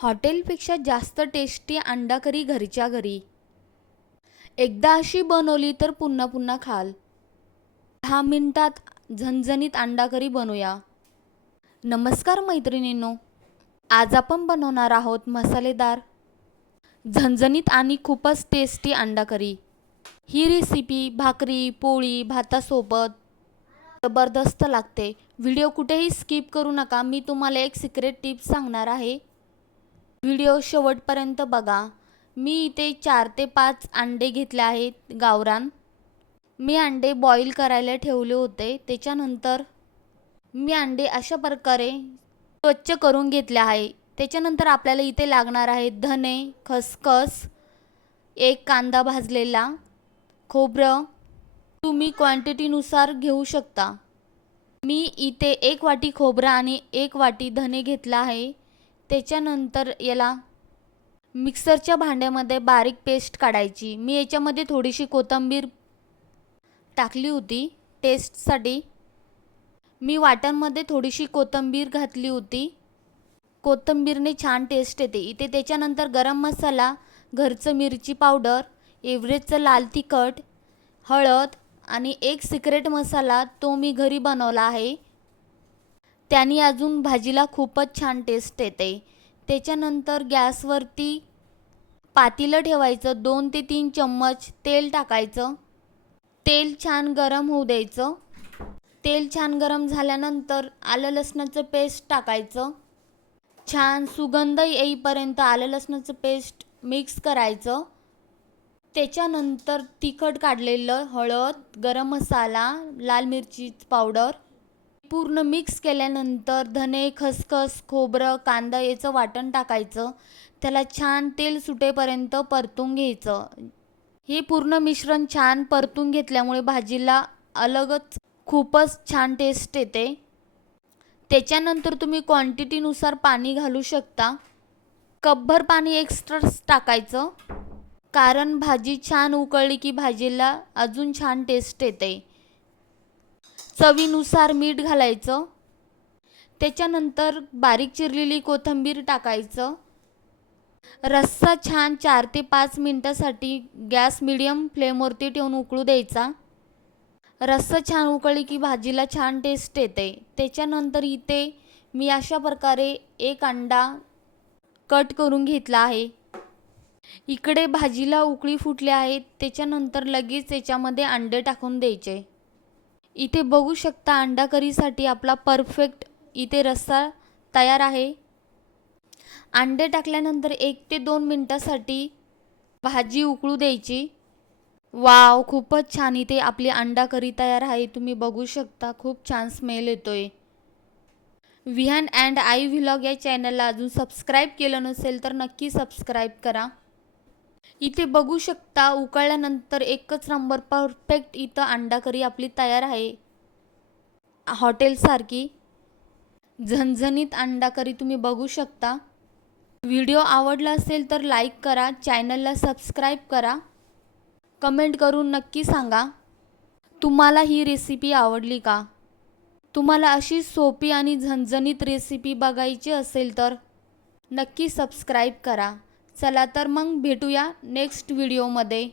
हॉटेलपेक्षा जास्त टेस्टी अंडा करी घरच्या घरी. एकदा अशी बनवली तर पुन्हा पुन्हा खाल. 10 मिनिटात झणझणीत अंडा करी बनवूया. नमस्कार मैत्रिणींनो, आज आपण बनवणार आहोत मसालेदार, झणझणीत आणि खूपच टेस्टी अंडा करी. ही रेसिपी भाकरी, पोळी, भातासोबत जबरदस्त लागते. व्हिडिओ कुठेही स्किप करू नका. मी तुम्हाला एक सिक्रेट टिप्स सांगणार आहे. व्हिडिओ शेवटपर्यंत बघा. मी इथे 4 ते 5 अंडे घेतले आहेत गावरान. मी अंडे बॉईल करायला ठेवले होते. त्याच्यानंतर मी अंडे अशा प्रकारे स्वच्छ करून घेतले आहे. त्याच्यानंतर आपल्याला इथे लागणार आहे धने, खसखस, एक कांदा भाजलेला, खोबरं तुम्ही क्वांटिटीनुसार घेऊ शकता. मी इथे 1 वाटी खोबरं आणि 1 वाटी धने घेतला आहे. त्याच्यानंतर याला मिक्सरच्या भांड्यामध्ये बारीक पेस्ट काढायची. मी याच्यामध्ये थोडीशी कोथिंबीर टाकली होती टेस्टसाठी. मी वाटणमध्ये थोडीशी कोथिंबीर घातली होती. कोथिंबीरने छान टेस्ट येते इथे. त्याच्यानंतर गरम मसाला, घरचं मिरची पावडर, एव्हरेजचं लाल तिखट, हळद आणि एक सिक्रेट मसाला तो मी घरी बनवला आहे. त्याने अजून भाजीला खूपच छान टेस्ट येते. त्याच्यानंतर गॅसवरती पातेलं ठेवायचं. 2 ते 3 चम्मच तेल टाकायचं. तेल छान गरम होऊ द्यायचं. तेल छान गरम झाल्यानंतर आलं लसणाचं पेस्ट टाकायचं. छान सुगंध येईपर्यंत आलं लसणाचं पेस्ट मिक्स करायचं. त्याच्यानंतर तिखट काढलेलं, हळद, गरम मसाला, लाल मिरची पावडर पूर्ण मिक्स केल्यानंतर धने, खसखस, खोबरं, कांदा याचं वाटण टाकायचं. त्याला छान तेल सुटेपर्यंत परतून घ्यायचं. हे पूर्ण मिश्रण छान परतून घेतल्यामुळे भाजीला अलगच खूपच छान टेस्ट येते. त्याच्यानंतर तुम्ही क्वांटिटीनुसार पाणी घालू शकता. कपभर पाणी एक्स्ट्राच टाकायचं, कारण भाजी छान उकळली की भाजीला अजून छान टेस्ट येते. चवीनुसार मीठ घालायचं. त्याच्यानंतर बारीक चिरलेली कोथिंबीर टाकायचं. रस्सा छान 4 ते 5 मिनिटासाठी गॅस मीडियम फ्लेमवरती ठेवून उकळू द्यायचा. रस्सा छान उकळली की भाजीला छान टेस्ट येते. त्याच्यानंतर इथे मी अशा प्रकारे एक अंडा कट करून घेतला आहे. इकडे भाजीला उकळी फुटली आहे. त्याच्यानंतर लगेच याच्यामध्ये अंडे टाकून द्यायचे. इथे बघू शकता अंडा करीसाठी आपला परफेक्ट इथे रस्सा तयार आहे. अंडे टाकल्यानंतर 1 ते 2 मिनिटासाठी भाजी उकळू द्यायची. वाव, खूपच छान इथे आपली अंडा करी तयार आहे. तुम्ही बघू शकता खूप छान स्मेल येतोय. विहान अँड आई व्लॉग या चॅनलला अजून सबस्क्राईब केलं नसेल तर नक्की सबस्क्राईब करा. इथे बघू शकता उकळल्यानंतर एकच नंबर परफेक्ट इथं अंडा करी आपली तयार आहे. हॉटेलसारखी झणझणीत अंडा करी तुम्ही बघू शकता. व्हिडिओ आवडला असेल तर लाईक करा, चॅनलला सबस्क्राईब करा, कमेंट करून नक्की सांगा तुम्हाला ही रेसिपी आवडली का. तुम्हाला अशी सोपी आणि झणझणीत रेसिपी बघायची असेल तर नक्की सबस्क्राईब करा. चला तर मग भेटूया नेक्स्ट व्हिडिओमध्ये.